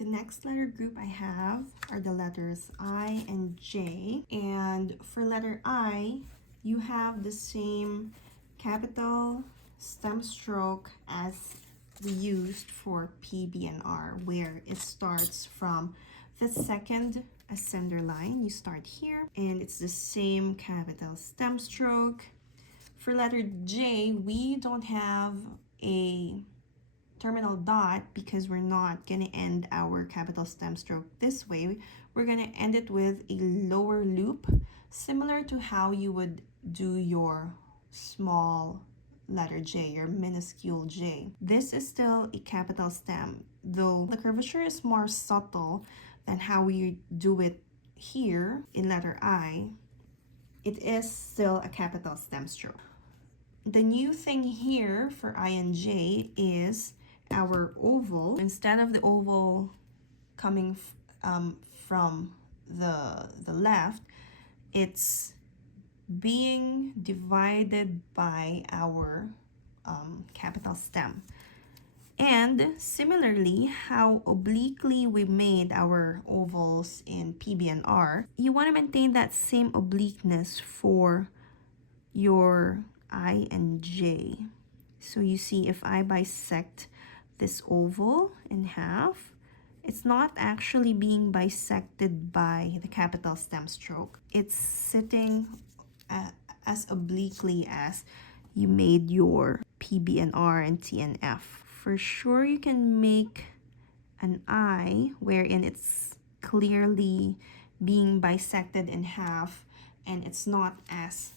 The next letter group I have are the letters I and J. And for letter I, you have the same capital stem stroke as we used for P, B, and R, where it starts from the second ascender line. You start here, and it's the same capital stem stroke. For letter J, we don't have a terminal dot because we're not going to end our capital stem stroke this way. We're going to end it with a lower loop, similar to how you would do your small letter J, your minuscule J. This is still a capital stem, though the curvature is more subtle than how we do it here in letter I. It is still a capital stem stroke. The new thing here for I and J is our oval. Instead of the oval coming from the left, it's being divided by our capital stem. And similarly, how obliquely we made our ovals in P, B, and R, you want to maintain that same obliqueness for your I and J. So you see, if I bisect this oval in half, it's not actually being bisected by the capital stem stroke. It's sitting as obliquely as you made your P, B, and R, and T and F. For sure, you can make an I wherein it's clearly being bisected in half and it's not as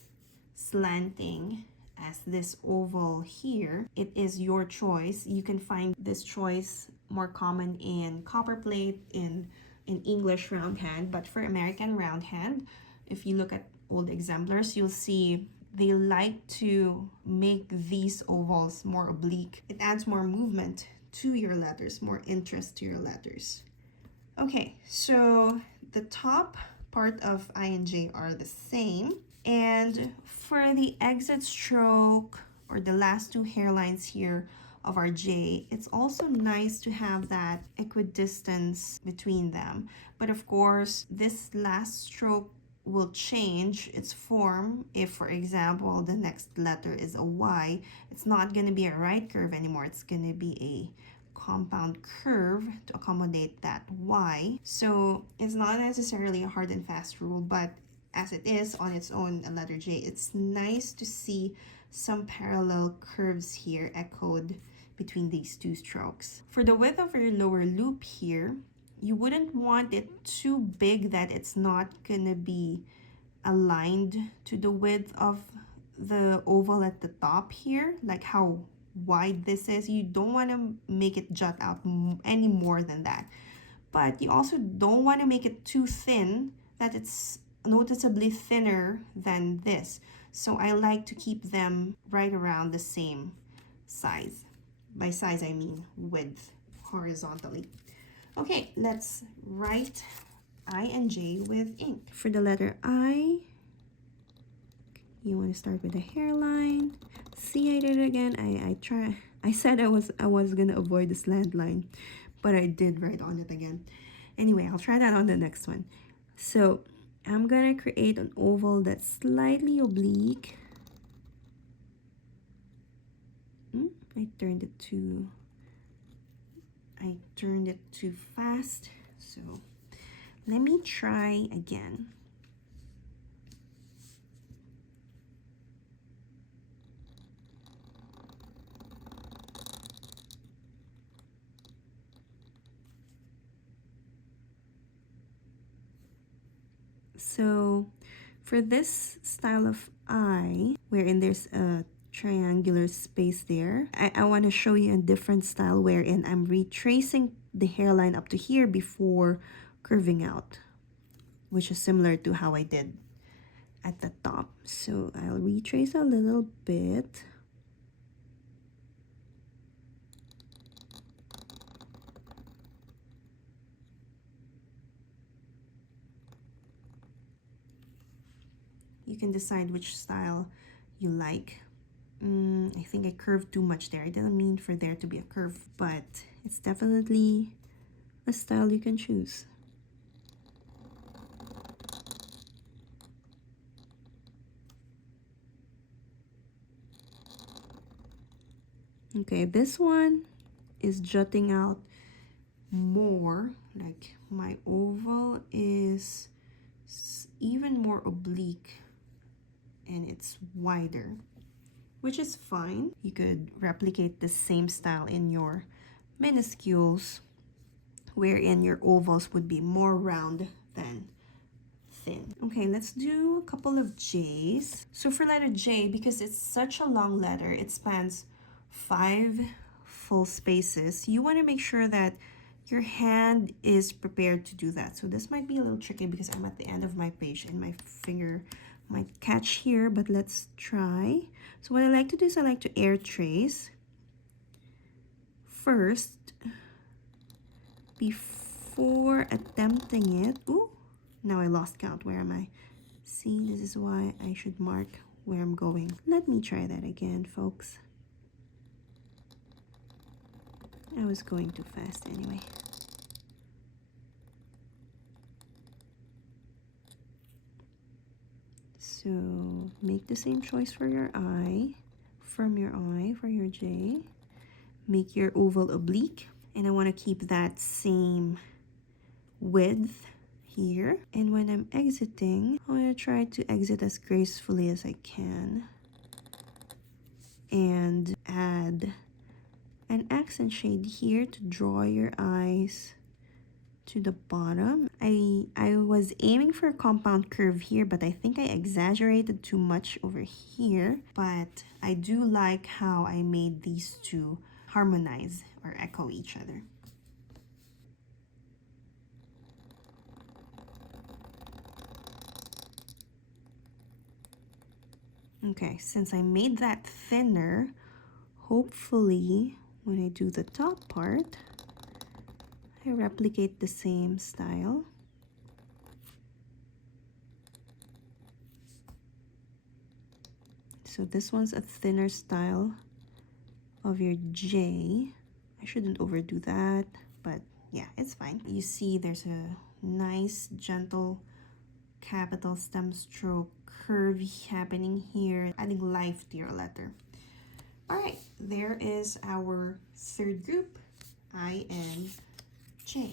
slanting as this oval here. It is your choice. You can find this choice more common in copperplate, in English roundhand, but for American roundhand, if you look at old exemplars, you'll see they like to make these ovals more oblique. It adds more movement to your letters, more interest to your letters. Okay, so the top part of I and J are the same. And for the exit stroke, or the last two hairlines here of our J, it's also nice to have that equidistance between them. But of course, this last stroke will change its form if, for example, the next letter is a Y. It's not going to be a right curve anymore. It's going to be a compound curve to accommodate that Y. So it's not necessarily a hard and fast rule, but as it is on its own, a letter J, it's nice to see some parallel curves here echoed between these two strokes. For the width of your lower loop here, you wouldn't want it too big that it's not gonna be aligned to the width of the oval at the top here, like how wide this is. You don't want to make it jut out any more than that, but you also don't want to make it too thin that it's noticeably thinner than this. So I like to keep them right around the same size. By size, I mean width, horizontally. Okay, let's write I and J with ink. For the letter I, you want to start with a hairline. See, I did it again. I said I was gonna avoid the slant line, but I did write on it again. Anyway, I'll try that on the next one. So I'm gonna create an oval that's slightly oblique. I turned it too fast, so let me try again. So for this style of eye, wherein there's a triangular space there, I want to show you a different style wherein I'm retracing the hairline up to here before curving out, which is similar to how I did at the top. So I'll retrace a little bit. You can decide which style you like. I think I curved too much there. I didn't mean for there to be a curve, but it's definitely a style you can choose. Okay, this one is jutting out more, like my oval is even more oblique and it's wider, which is fine. You could replicate the same style in your minuscules, wherein your ovals would be more round than thin. Okay, let's do a couple of J's. So for letter J, because it's such a long letter, it spans 5 full spaces. You want to make sure that your hand is prepared to do that. So this might be a little tricky because I'm at the end of my page and my finger might catch here, but let's try. So what I like to do is I like to air trace first before attempting it. Ooh, now I lost count. Where am I? See, this is why I should mark where I'm going. Let me try that again, folks. I was going too fast anyway. So make the same choice for your eye, from your eye for your J. Make your oval oblique, and I want to keep that same width here. And when I'm exiting, I'm going to try to exit as gracefully as I can and add an accent shade here to draw your eyes to the bottom. I was aiming for a compound curve here, but I think I exaggerated too much over here. But I do like how I made these two harmonize or echo each other. Okay, since I made that thinner, hopefully when I do the top part, I replicate the same style. So this one's a thinner style of your J. I shouldn't overdo that, but yeah, it's fine. You see there's a nice gentle capital stem stroke curve happening here, adding life to your letter. All right, there is our third group, I and J.